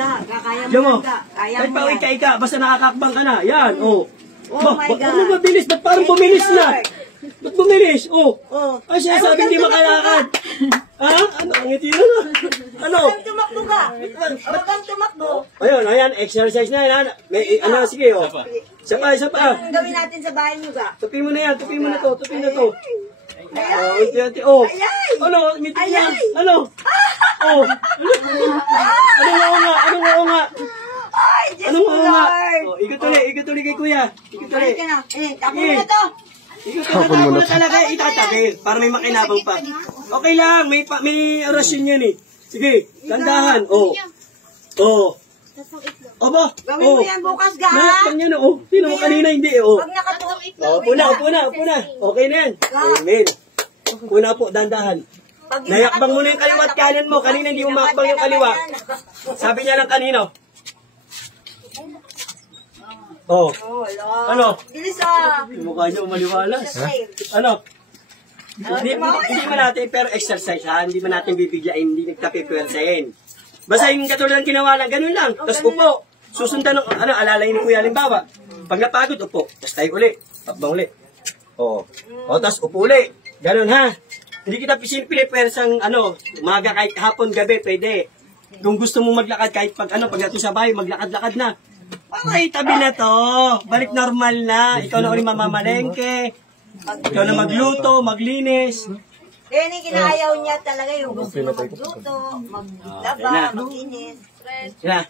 Ga, kaya Diyan mo mo. yan, Ga. Kaya Kahit mo pa yan. ika, basta nakakakbang ka na. Yan, oh. Oh my God. Ano mabilis? Ba't parang bumilis na? Ba't bumilis? Oh. Oh. Ay, siya sabi hindi makalakad. Ha? Ano? Ang ngiti na. Ano? Huwag kang tumakbo, Ga. Huwag kang tumakbo. Ayun, ayan, exercise na yan. May, ano, sige, oh. Isa pa, isa pa. Anong gawin natin sa bahay niyo, Ga? Tupi mo na yan, tupi mo na to, tupi na to. Oh, unti-unti, oh. Ano, ngiti na. Ano? Oh. Ano nga, ano nga. Ay, Diyos Anong ko, oo nga? Lord. Oh, ikot ulit kay kuya. Ikot Balik ulit. ka na. Tapo mo na to. Ikot mo na talaga, itatagil. Para may makinabang pa. Okay lang, may orasyon yan eh. Sige, tandahan. Oh. Oh. Oba. Gawin mo yan bukas, Ga. Malakpan yan oh. Sino kanina hindi eh. Oh. Pag nakatutok. Oh, upo na. Okay na yan. Amen. Una po, dandahan. Nayakbang mo na yung kaliwa at kanan mo. Kanina hindi mo makakbang yung kaliwa. Sabi niya lang kanino. Oh. Oh, wala. Ano? Bilis ah. Yung mukha niya umaliwalas. Ano? Hindi man natin, pero exercise ha. Hindi man natin bibigyain, hindi nagtapipwersahin. Basta yung katulad ng ginawa lang, ganun lang. Tapos upo. Susundan ng, alalay ni Kuya, halimbawa. Pag napagod, upo. Tapos tayo uli. Takbang uli. Oo. O, tapos upo uli. Ganun ha. Hindi kita pinipwersang, umaga kahit hapon, gabi, pwede. Kung gusto mo maglakad, kahit pag natin sa bahay, maglakad-lakad na. Okay, tabi na to. Balik normal na. Ikaw na ulit mamamalengke. Ikaw na magluto, maglinis. Yan yung kinayaw niya talaga yung gusto mo magluto, maglaba, maglinis. Yan na.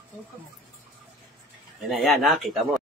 Yan na, yan ha. Kita mo.